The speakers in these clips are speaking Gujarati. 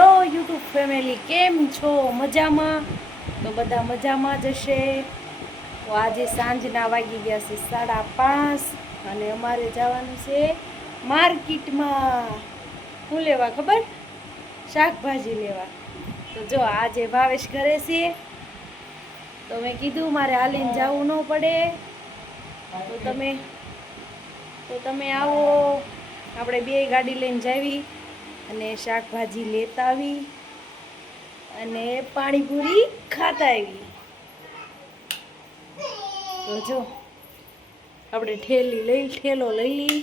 હેલો યુટ્યુબ ફેમિલી, કેમ છો? મજામાં? તો બધા મજામાં જ હશે. તો આજે સાંજના વાગી ગયા છે 5:30 અને અમારે જવાનું છે માર્કેટમાં. શું લેવા ખબર? શાકભાજી લેવા. તો જો આજે ભાવેશ ઘરે છે, તો મેં કીધું મારે હાલીને જવું ન પડે, તો તમે આવો, આપણે બે ગાડી લઈને જાવી અને શાકભાજી લેતા આવી અને પાણીપુરી ખાતા આવી. તો જો આપણે ઠેલો લઈ લઈ.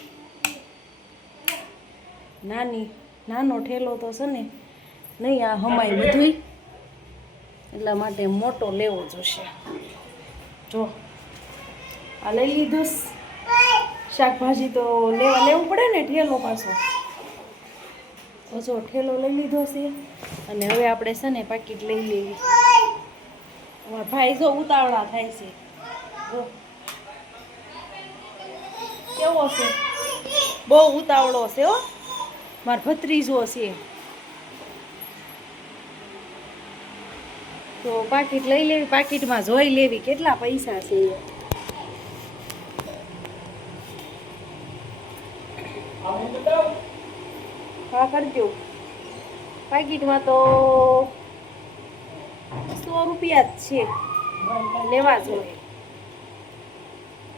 નાનો ઠેલો તો છે ને નહીં આ હમાય બધું, એટલા માટે મોટો લેવો જોશે. જો આ લઈ લીધું. શાકભાજી તો લેવું પડે ને, ઠેલો પાછો. તો જો ઠેલો લઈ લીધો છે અને હવે આપણે છે ને પાકીટ લઈ લેવી. અમારા ભાઈ જો ઉતાવળા થાય છે. જો કેવો છે, બહુ ઉતાવળો છે હો. મારો ભત્રીજો છે. તો પાકીટ લઈ લેવી, પાકીટમાં જોઈ લેવી કેટલા પૈસા છે. હા કરજો. પાકીટમાં તો 100 રૂપિયા જ છે, લેવા જોઈએ.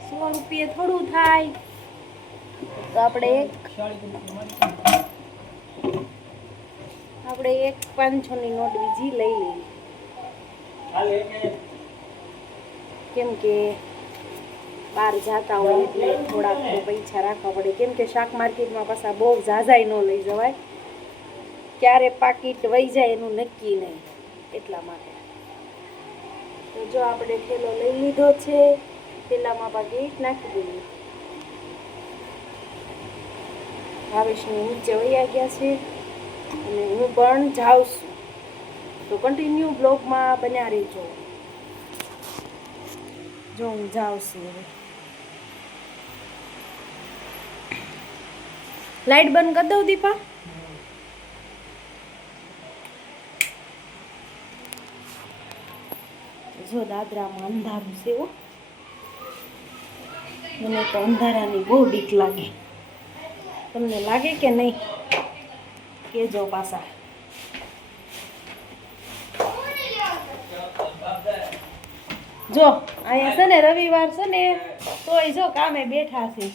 100 રૂપિયા થોડું થાય, તો આપણે એક 500ની નોટ બીજી લઈ લેવી. કેમ કે બહાર જતા હોય એટલે થોડાક પૈસા રાખવા પડે. કેમ કે શાક માર્કેટમાં પાછા બહુ ઝાઝાઈ ન લઈ જવાય, ક્યારે પાકીટ વહી જાય એનું નક્કી નહીં, એટલા માટે. તો જો આપણે ઠેલો લઈ લીધો છે, ઠેલામાં પાકીટ નાખી દઈએ. ભાવેશની નીચે વયા ગયા છે અને હું પણ જાઉં છું. તો કન્ટિન્યુ બ્લોગમાં બન્યા રહેજો. જો હું જાઉં છું હવે. લાઈટ બંધ કરી દઉં દીપા? જો દાદરામાં અંધારું છે હો. મને તો અંધારાની બહુ બીક લાગે. તમને લાગે કે નહીં? કેજો પાછા. જો અહીંયા છે ને રવિવાર છે ને, તોય જો કામે બેઠા છે.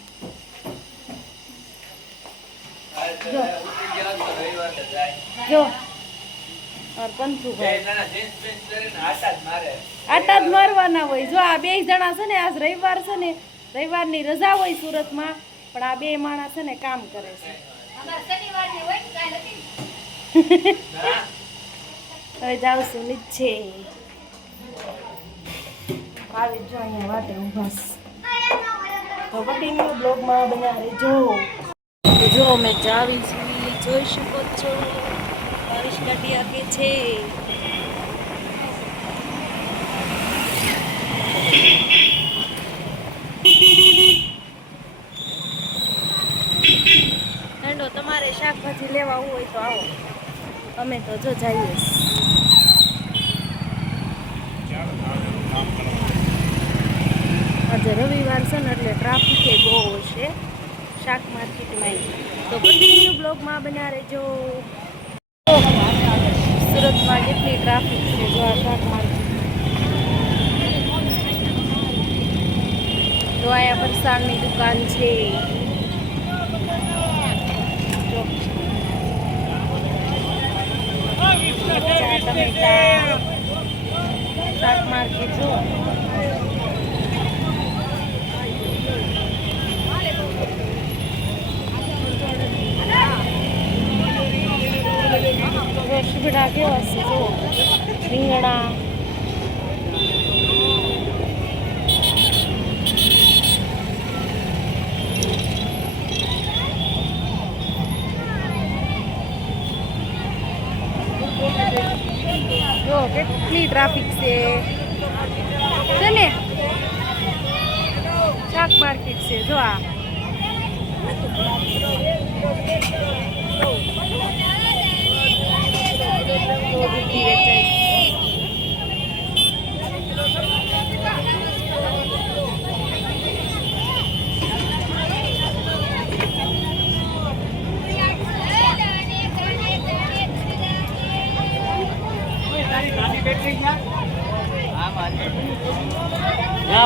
જો આટા જ મારવાના હોય. જો આ 2 જણા છે ને, આજ રવિવાર છે ને, રવિવારની રજા હોય સુરતમાં, પણ આ 2 માણસ છે ને કામ કરે છે. હવે જાઉં છું નીચે. આવી જો અહીંયા વાટે ઊભા છે. તો કન્ટિન્યુ બ્લોગમાં બન્યા રહેજો. જો અમે જાવી છીએ, જોઈ શકો છો. બારિશ ગાડી આપે છે. ઠંડો તમારે શાકભાજી લેવા હોય તો આવો. અમે તો જો જઈએ. આજે રવિવાર છે ને એટલે ટ્રાફિક બહુ હશે શાક માર્કેટમાં. તો કન્ટિન્યુ બ્લોગમાં બન્યા રહેજો. સુરતમાં કેટલી ટ્રાફિક છે જો આ શાક માર્કેટ. તો અહીંયા ફરસાણની દુકાન છે. જો ટમેટા શાક માર્કેટ જો. રસગુલ્લા કેવા છે જો, રીંગણા. જો કેટલી ટ્રાફિક છે ને. શાક માર્કેટ છે જો આ.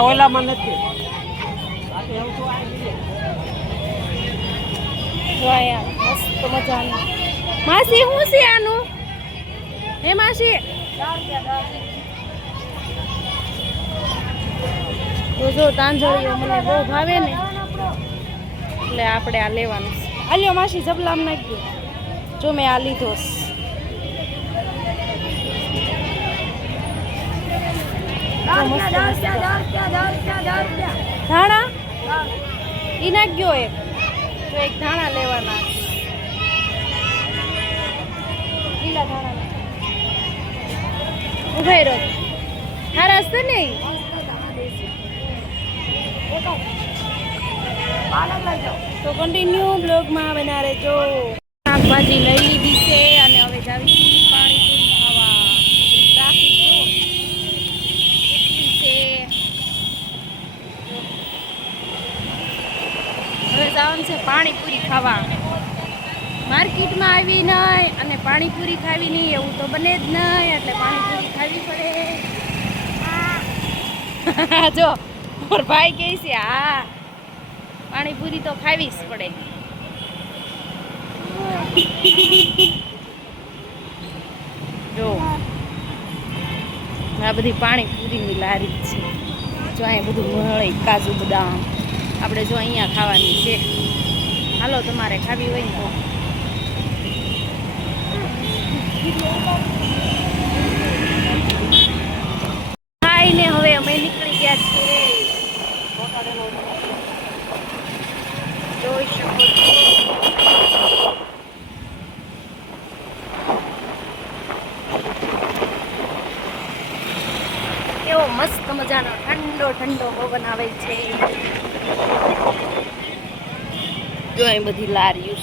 ઓલામાં નથી. જો અહીંયા મસ્ત મજાનું. માસી શું છે આનું? હે માસી તો જો તાંજળીઓ મને બહુ ભાવે ને એટલે આપણે આ લેવાનું છે. આલ્યો માસી જબલામ નાખ્યો. જો મેં આ લીધો છે. ધાણા ઈ નાખ્યો એક. તો એક ધાણા લેવાના. લીલા ધાણા ઉભા રહો. હારા છે ને તો કન્ટિન્યુ બ્લોગમાં બના રહેજો. શાકભાજી લઈ લીધી છે અને હવે જાવી પાણીપુરી ખાવા. ટ્રાફિક જો કેટલી છે. હવે જવાનું છે પાણીપુરી ખાવા. માર્કેટમાં આવી નહીં અને પાણીપુરી ખાવી નહીં એવું તો બને જ નહીં, એટલે પાણીપુરી ખાવી પડે. જો મોર ભાઈ કહે છે હા પાણીપુરી તો ખાવી જ પડે. જો આ બધી પાણીપુરીની લારી છે. જો અહીંયા બધું મળે કાજુ બદામ. આપણે જો અહીંયા ખાવાની છે. હાલો તમારે ખાવી હોય ને તો. ખાઈને હવે અમે નીકળી ગયા છીએ. જોઈ શકો છો કેવો મસ્ત મજાનો ઠંડો ઠંડો પવન આવે છે. જો અહીં બધી લારીઓ.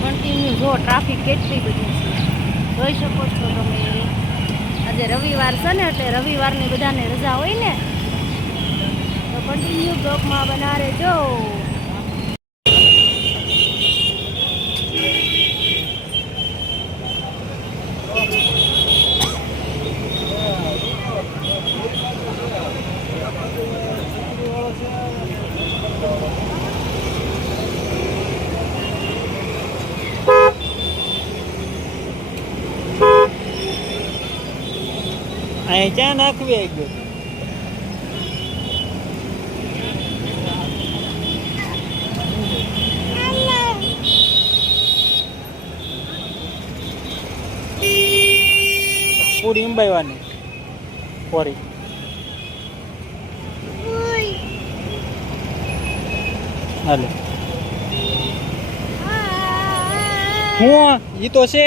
કન્ટિન્યુ જો ટ્રાફિક કેટલી બધી છે જોઈ શકો છો તમે. આજે રવિવાર છે ને એટલે રવિવારની બધાને રજા હોય ને તો કન્ટિન્યુ બ્લોગમાં બના રહેજો. અહીં ક્યાં નાખવી એકદમ પૂરી અંબાઈવાની પોરી હાલે હું ઈ તો છે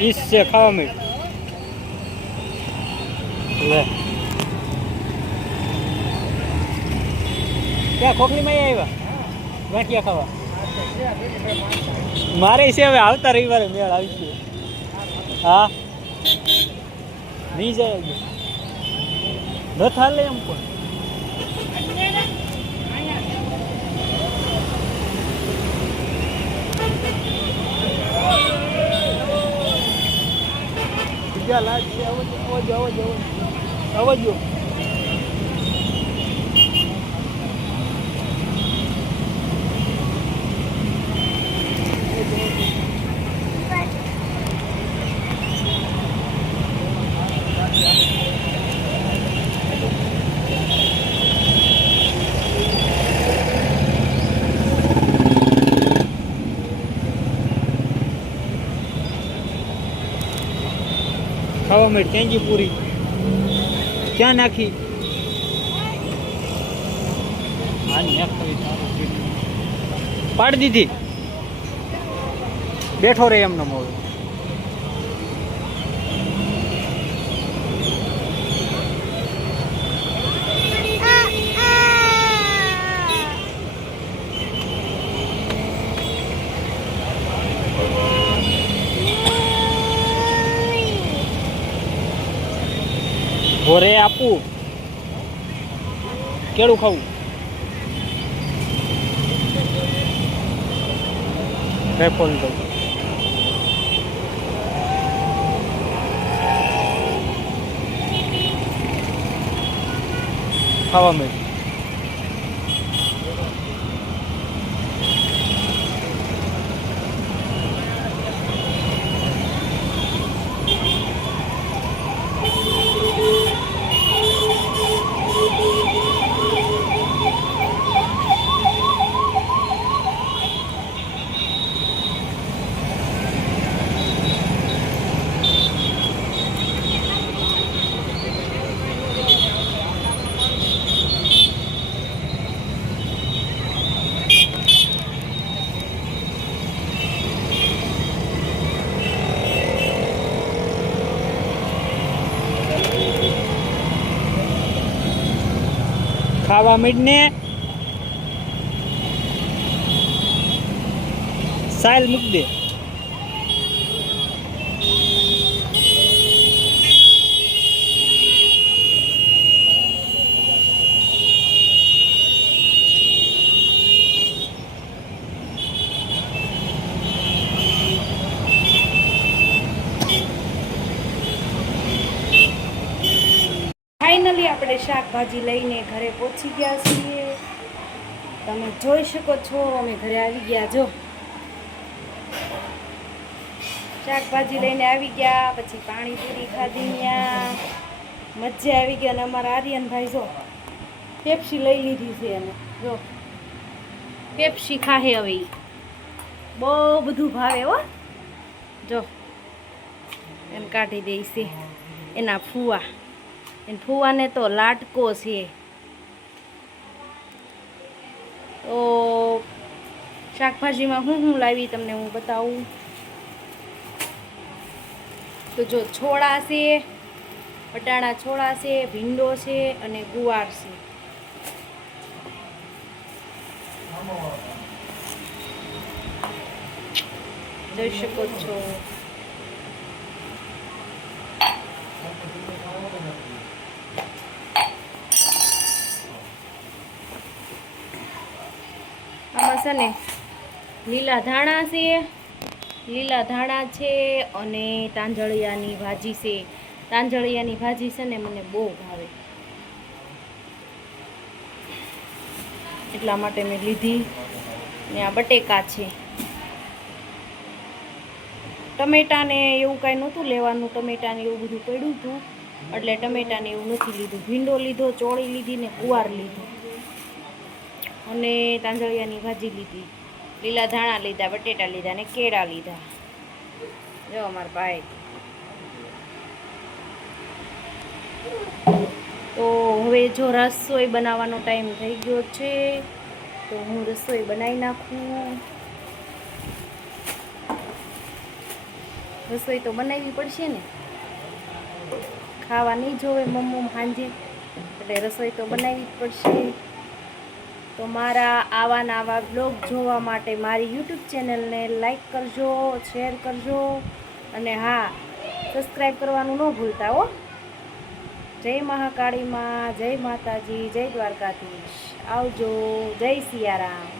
ઈસ છે ખાવા મીઠ લે ક્યાં ખોખલીમાં આવ્યા ગાંઠિયા ખાવા મારે છે હવે આવતા રવિવારે મેળ આવી છે. હા નહીં જાય ન થાલે એમ પણ બીજા લાજ છે આવજો ખાવા મળે કેંજી પૂરી ક્યાં નાખી પાડી દીધી બેઠો રે એમને મોડું ઘોરે આપવું કેળું ખાવું રેફોન તો ખાવા મળે ખાવા મીડને સાયલ મૂક દે ફાઇનલી આપણે શાકભાજી લઈને ઘરે પહોંચી ગયા છીએ. તમે જોઈ શકો છો અમે ઘરે આવી ગયા. જો શાકભાજી લઈને આવી ગયા, પછી પાણીપુરી ખાધી, ત્યાં મજા આવી ગઈ. અને અમારા આર્યનભાઈ જો પેપ્સી લઈ લીધી છે. અને જો પેપ્સી ખાહે હવે ઈ. બહુ બધું ભાવે હો. જો એમ કાઢી દે છે એના ફુવા. એને ફુવાને તો લાટકો છે. તો શાકભાજીમાં હું લાવી તમને હું બતાવું. તો જો છોળા છે, વટાણા છોળા છે, ભીંડો છે અને ગુવાર છે. જોઈ શકો છો. આમાં છે ને લીલા ધાણા છે અને તાંજળિયાની ભાજી છે. તાંજળિયાની ભાજી છે ને મને બહુ ભાવે, એટલા માટે મેં લીધી. ને આ બટેકા છે. ટમેટાને એવું કાંઈ નહોતું લેવાનું, ટમેટાને એવું બધું પડ્યું હતું એટલે ટમેટાને એવું નથી લીધું. ભીંડો લીધો, ચોળી લીધી ને ગુવાર લીધો અને તાંજળિયાની ભાજી લીધી. લીલા ધાણા લીધા, બટેટા લીધા ને કેળા લીધા. જો અમારા ભાઈ. તો હવે જો રસોઈ બનાવવાનો ટાઈમ થઈ ગયો છે, તો હું રસોઈ બનાવી નાખું. રસોઈ તો બનાવવી પડશે ને, ખાવા નહીં જોવે મમ્મી સાંજે, એટલે રસોઈ તો બનાવવી જ પડશે. તો મારા આવા બ્લોગ જોવા માટે મારી યુટ્યુબ ચેનલને લાઈક કરજો, શેર કરજો અને હા, સબસ્ક્રાઈબ કરવાનું ન ભૂલતા હો. જય મહાકાળીમાં, જય માતાજી, જય દ્વારકાધીશ. આવજો. જય સિયારામ.